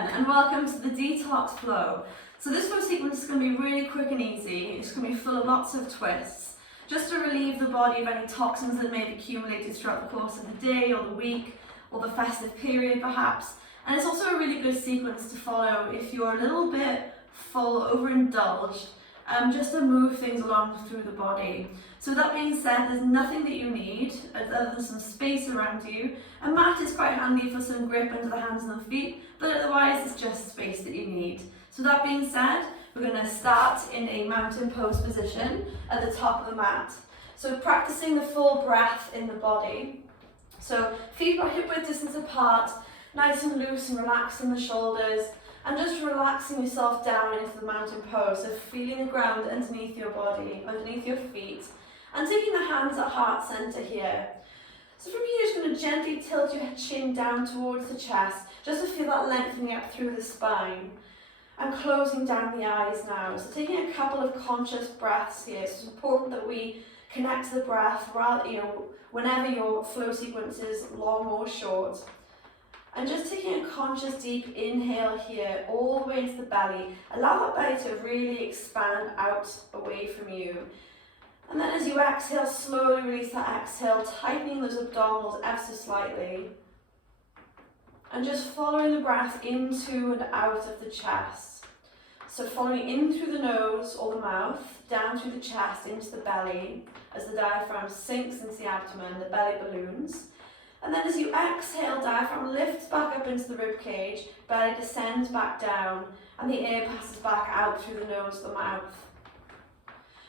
everyone, and welcome to the Detox flow. So this flow sequence is going to be really quick and easy. It's going to be full of lots of twists, just to relieve the body of any toxins that may have accumulated throughout the course of the day or the week or the festive period perhaps. And it's also a really good sequence to follow if you're a little bit full, overindulged, just to move things along through the body. So that being said, there's nothing that you need other than some space around you. A mat is quite handy for some grip under the hands and the feet, but otherwise it's just space that you need. So that being said, we're going to start in a mountain pose position at the top of the mat. So practicing the full breath in the body. So feet are hip width distance apart, nice and loose and relaxed in the shoulders, and just relaxing yourself down into the mountain pose. So feeling the ground underneath your body, underneath your feet, and taking the hands at heart center here. So from here, you're just going to gently tilt your chin down towards the chest, just to feel that lengthening up through the spine. And closing down the eyes now. So taking a couple of conscious breaths here. So it's important that we connect to the breath, whenever your flow sequence is long or short. And just taking a conscious deep inhale here, all the way into the belly. Allow that belly to really expand out away from you. And then as you exhale, slowly release that exhale, tightening those abdominals ever so slightly. And just following the breath into and out of the chest. So following in through the nose or the mouth, down through the chest, into the belly, as the diaphragm sinks into the abdomen, the belly balloons. And then as you exhale, diaphragm lifts back up into the rib cage, belly descends back down, and the air passes back out through the nose, the mouth.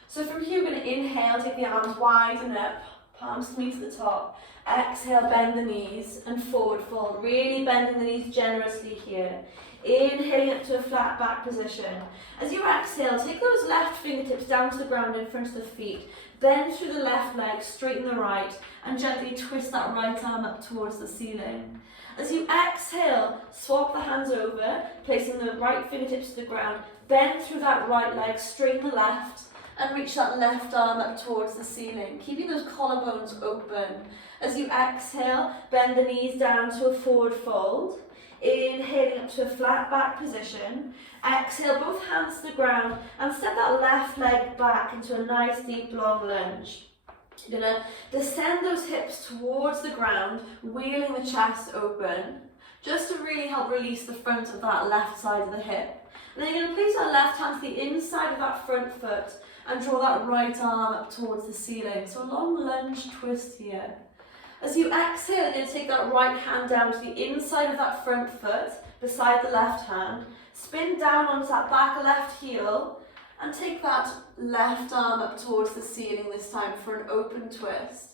So from here, we're going to inhale, take the arms wide and up, palms to meet the top. Exhale, bend the knees and forward fold. Really bending the knees generously here. Inhaling up to a flat back position. As you exhale, take those left fingertips down to the ground in front of the feet. Bend through the left leg, straighten the right, and gently twist that right arm up towards the ceiling. As you exhale, swap the hands over, placing the right fingertips to the ground. Bend through that right leg, straighten the left, and reach that left arm up towards the ceiling, keeping those collarbones open. As you exhale, bend the knees down to a forward fold. Inhaling up to a flat back position. Exhale, both hands to the ground, and step that left leg back into a nice deep long lunge. You're going to descend those hips towards the ground, wheeling the chest open, just to really help release the front of that left side of the hip. And then you're going to place that left hand to the inside of that front foot and draw that right arm up towards the ceiling. So a long lunge twist here. As you exhale, you're going to take that right hand down to the inside of that front foot, beside the left hand. Spin down onto that back left heel, and take that left arm up towards the ceiling this time for an open twist.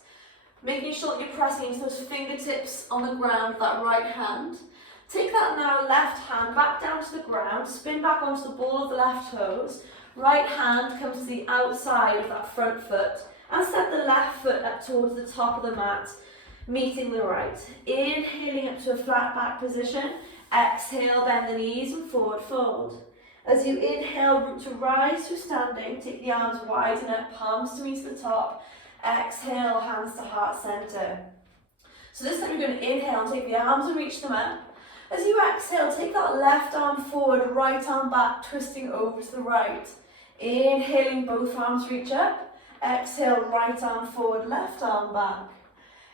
Making sure that you're pressing into those fingertips on the ground with that right hand. Take that now left hand back down to the ground, spin back onto the ball of the left toes. Right hand comes to the outside of that front foot, and step the left foot up towards the top of the mat, meeting the right. Inhaling up to a flat back position. Exhale, bend the knees and forward fold. As you inhale, root to rise to standing. Take the arms wide and up, palms to meet the top. Exhale, hands to heart center. So this time you're going to inhale and take the arms and reach them up. As you exhale, take that left arm forward, right arm back, twisting over to the right. Inhaling, both arms reach up. Exhale, right arm forward, left arm back.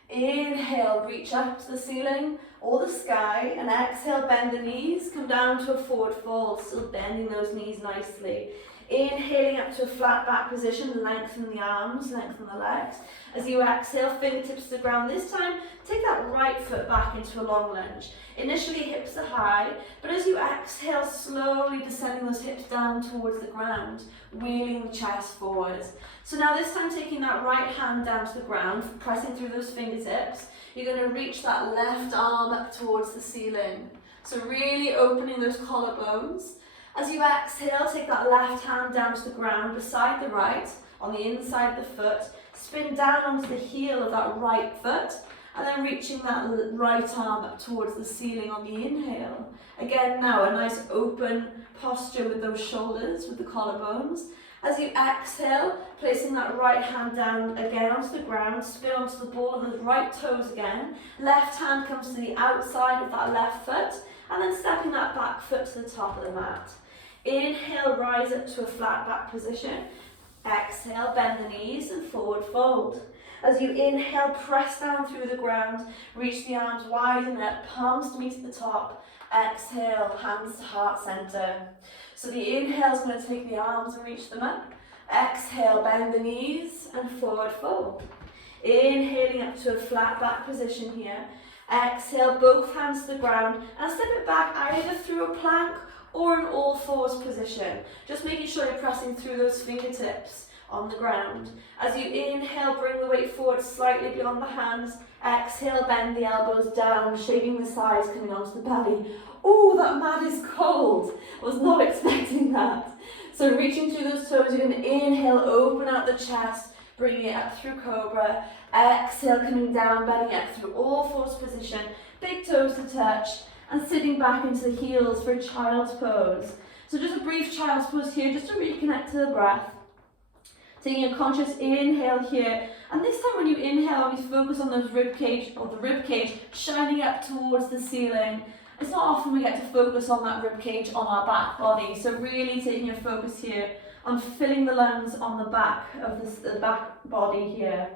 Inhale, reach up to the ceiling or the sky, and exhale, bend the knees, come down to a forward fold, still bending those knees nicely. Inhaling up to a flat back position, lengthen the arms, lengthen the legs. As you exhale, fingertips to the ground. This time, take that right foot back into a long lunge. Initially, hips are high, but as you exhale, slowly descending those hips down towards the ground, wheeling the chest forward. So now this time, taking that right hand down to the ground, pressing through those fingertips, you're going to reach that left arm up towards the ceiling. So really opening those collarbones. As you exhale, take that left hand down to the ground beside the right, on the inside of the foot. Spin down onto the heel of that right foot, and then reaching that right arm up towards the ceiling on the inhale. Again now, a nice open posture with those shoulders, with the collarbones. As you exhale, placing that right hand down again onto the ground, spin onto the ball of those right toes again. Left hand comes to the outside of that left foot, and then stepping that back foot to the top of the mat. Inhale, rise up to a flat back position. Exhale, bend the knees and forward fold. As you inhale, press down through the ground, reach the arms wide and up, palms to meet at the top. Exhale, hands to heart center. So the inhale is going to take the arms and reach them up. Exhale, bend the knees and forward fold. Inhaling up to a flat back position here. Exhale, both hands to the ground and step it back either through a plank or an all fours position. Just making sure you're pressing through those fingertips on the ground. As you inhale, bring the weight forward slightly beyond the hands. Exhale, bend the elbows down, shaving the sides, coming onto the belly. Oh, that mat is cold. I was not expecting that. So reaching through those toes, you're going to inhale, open out the chest, bringing it up through cobra. Exhale, coming down, bending up through all fours position, big toes to touch, and sitting back into the heels for a child's pose. So just a brief child's pose here, just to reconnect to the breath. Taking a conscious inhale here, and this time when you inhale, always focus on those rib cage, or the rib cage shining up towards the ceiling. It's not often we get to focus on that rib cage on our back body, so really taking a focus here on filling the lungs on the back of the back body here.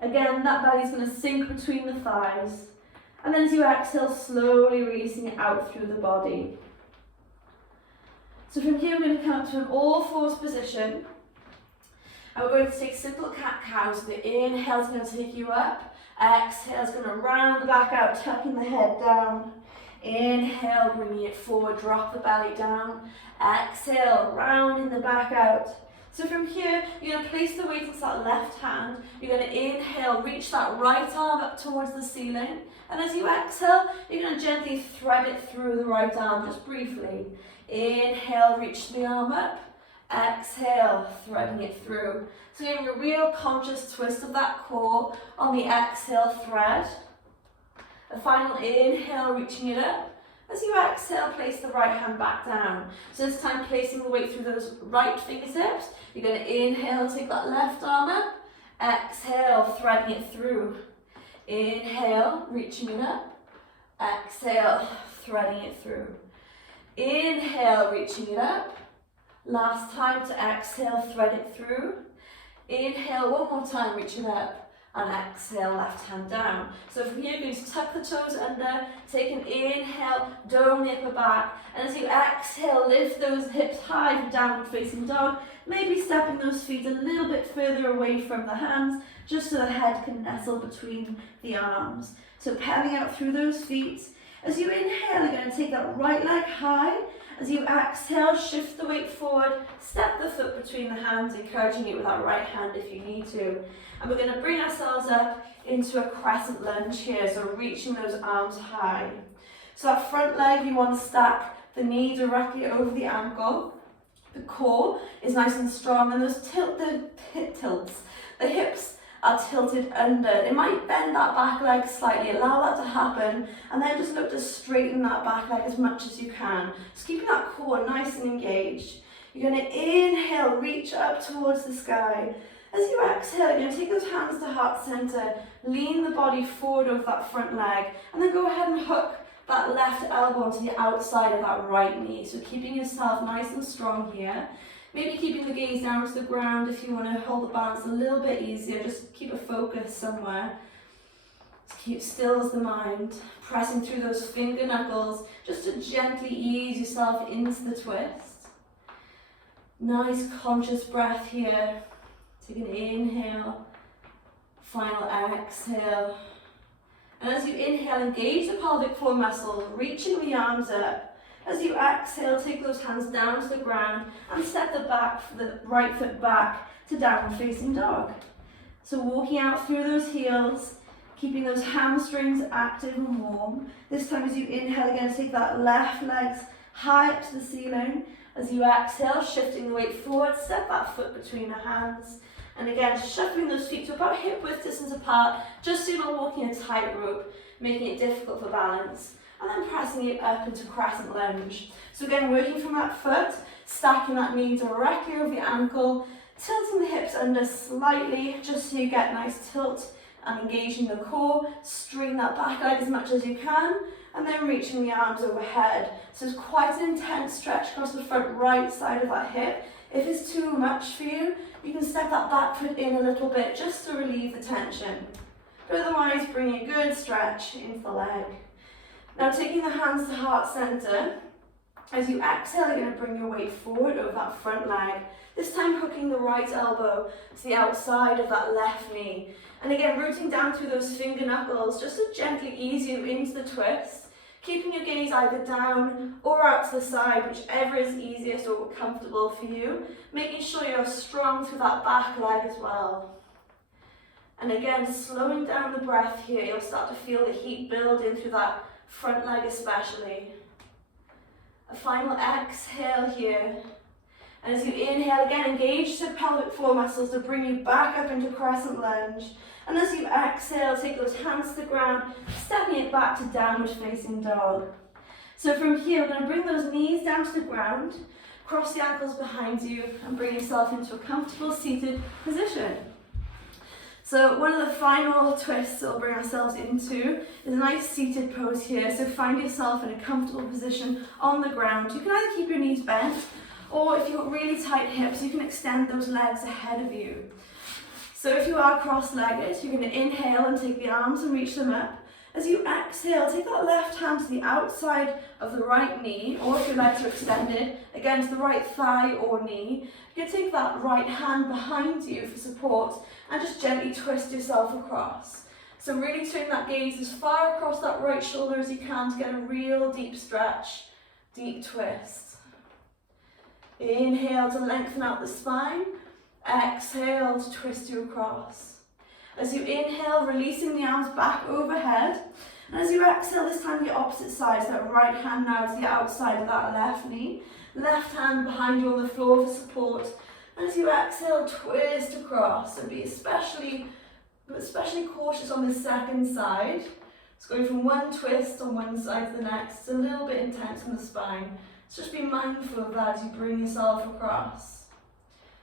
Again, that belly is going to sink between the thighs, and then as you exhale, slowly releasing it out through the body. So from here, we're going to come up to an all fours position. And we're going to take simple cat-cow. So the inhale is going to take you up. Exhale is going to round the back out, tucking the head down. Inhale, bringing it forward, drop the belly down. Exhale, rounding the back out. So from here, you're going to place the weight into that left hand. You're going to inhale, reach that right arm up towards the ceiling. And as you exhale, you're going to gently thread it through the right arm, just briefly. Inhale, reach the arm up. Exhale, threading it through. So you're getting a real conscious twist of that core on the exhale thread. A final inhale, reaching it up. As you exhale, place the right hand back down. So this time placing the weight through those right fingertips. You're going to inhale, take that left arm up. Exhale, threading it through. Inhale, reaching it up. Exhale, threading it through. Inhale, reaching it up. Last time to exhale, thread it through. Inhale, one more time, reach it up. And exhale, left hand down. So from here, you're going to tuck the toes under, take an inhale, dome the upper back. And as you exhale, lift those hips high for downward facing dog. Maybe stepping those feet a little bit further away from the hands, just so the head can nestle between the arms. So pedaling out through those feet. As you inhale, you're going to take that right leg high. As you exhale, shift the weight forward, step the foot between the hands, encouraging it with that right hand if you need to. And we're going to bring ourselves up into a crescent lunge here, so reaching those arms high. So that front leg, you want to stack the knee directly over the ankle. The core is nice and strong, and those the hips are tilted under. It might bend that back leg slightly, allow that to happen, and then just look to straighten that back leg as much as you can. Just keeping that core nice and engaged. You're going to inhale, reach up towards the sky. As you exhale, you're going to take those hands to heart center, lean the body forward over that front leg, and then go ahead and hook that left elbow onto the outside of that right knee. So keeping yourself nice and strong here. Maybe keeping the gaze down to the ground if you want to hold the balance a little bit easier. Just keep a focus somewhere. Just keep still as the mind. Pressing through those finger knuckles just to gently ease yourself into the twist. Nice conscious breath here. Take an inhale. Final exhale. And as you inhale, engage the pelvic floor muscles, reaching the arms up. As you exhale, take those hands down to the ground and step the right foot back to downward facing dog. So walking out through those heels, keeping those hamstrings active and warm. This time as you inhale, again, take that left leg high up to the ceiling. As you exhale, shifting the weight forward, step that foot between the hands. And again, shuffling those feet to about hip width distance apart, just so you're not walking a tightrope, making it difficult for balance. and then pressing it up into crescent lunge. So again, working from that foot, stacking that knee directly over the ankle, tilting the hips under slightly, just so you get nice tilt and engaging the core. Straighten that back leg as much as you can, and then reaching the arms overhead. So it's quite an intense stretch across the front right side of that hip. If it's too much for you, you can step that back foot in a little bit just to relieve the tension. But otherwise, bring a good stretch into the leg. Now taking the hands to heart center, as you exhale, you're going to bring your weight forward over that front leg. This time hooking the right elbow to the outside of that left knee. And again, rooting down through those finger knuckles, just to gently ease you into the twist. Keeping your gaze either down or out to the side, whichever is easiest or comfortable for you. Making sure you're strong through that back leg as well. And again, slowing down the breath here, you'll start to feel the heat build in through that front leg especially. A final exhale here. And as you inhale, again, engage the pelvic floor muscles to bring you back up into crescent lunge. And as you exhale, take those hands to the ground, stepping it back to downward facing dog. So from here, we're going to bring those knees down to the ground, cross the ankles behind you, and bring yourself into a comfortable seated position. So one of the final twists that we'll bring ourselves into is a nice seated pose here. So find yourself in a comfortable position on the ground. You can either keep your knees bent, or if you've got really tight hips, you can extend those legs ahead of you. So if you are cross-legged, you're going to inhale and take the arms and reach them up. As you exhale, take that left hand to the outside of the right knee, or if your legs are extended, again to the right thigh or knee. You can take that right hand behind you for support and just gently twist yourself across. So really turn that gaze as far across that right shoulder as you can to get a real deep stretch, deep twist. Inhale to lengthen out the spine. Exhale to twist you across. As you inhale, releasing the arms back overhead. And as you exhale, this time the opposite side, so that right hand now to the outside of that left knee. Left hand behind you on the floor for support. And as you exhale, twist across, and be especially cautious on the second side. It's going from one twist on one side to the next. It's a little bit intense on the spine. So just be mindful of that as you bring yourself across.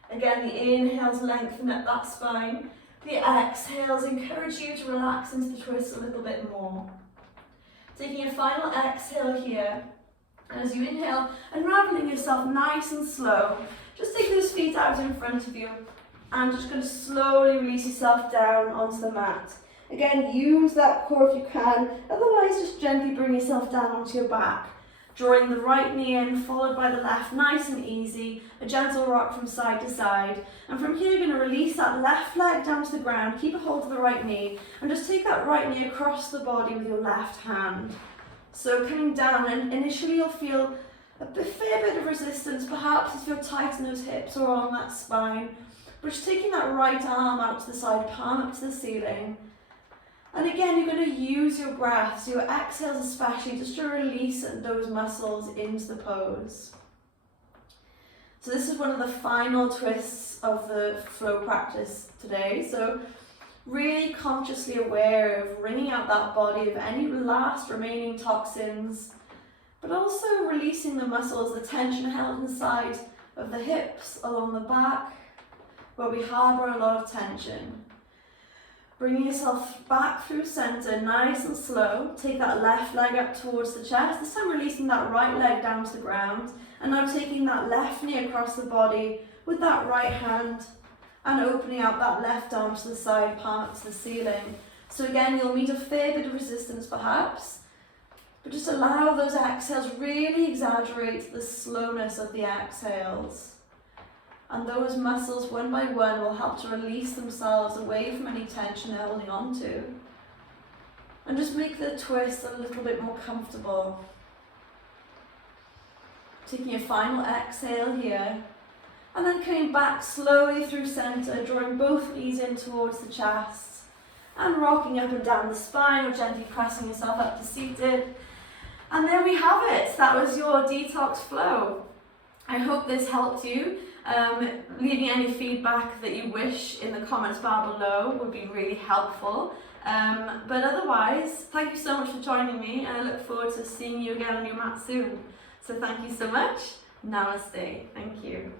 Again, the inhales lengthen up that spine. The exhales encourage you to relax into the twist a little bit more. Taking a final exhale here. And as you inhale, unraveling yourself nice and slow. Just take those feet out in front of you. And just going to slowly release yourself down onto the mat. Again, use that core if you can. Otherwise, just gently bring yourself down onto your back. Drawing the right knee in, followed by the left, nice and easy. A gentle rock from side to side. And from here, you're going to release that left leg down to the ground. Keep a hold of the right knee. And just take that right knee across the body with your left hand. So coming down, and initially you'll feel a fair bit of resistance, perhaps as you're tight in those hips or on that spine. But just taking that right arm out to the side, palm up to the ceiling. And again, you're going to use your breath, so your exhales especially, just to release those muscles into the pose. So this is one of the final twists of the flow practice today. So really consciously aware of wringing out that body of any last remaining toxins, but also releasing the muscles, the tension held inside of the hips, along the back, where we harbour a lot of tension. Bringing yourself back through center, nice and slow. Take that left leg up towards the chest. This time releasing that right leg down to the ground. And now taking that left knee across the body with that right hand. And opening out that left arm to the side, palm up to the ceiling. So again, you'll meet a fair bit of resistance perhaps. But just allow those exhales, really exaggerate the slowness of the exhales. And those muscles, one by one, will help to release themselves away from any tension they're holding on to. And just make the twist a little bit more comfortable. Taking a final exhale here. And then coming back slowly through center, drawing both knees in towards the chest. And rocking up and down the spine, or gently pressing yourself up to seated. And there we have it. That was your detox flow. I hope this helped you. Leaving any feedback that you wish in the comments bar below would be really helpful. But otherwise, thank you so much for joining me, and I look forward to seeing you again on your mat soon. So thank you so much. Namaste. Thank you.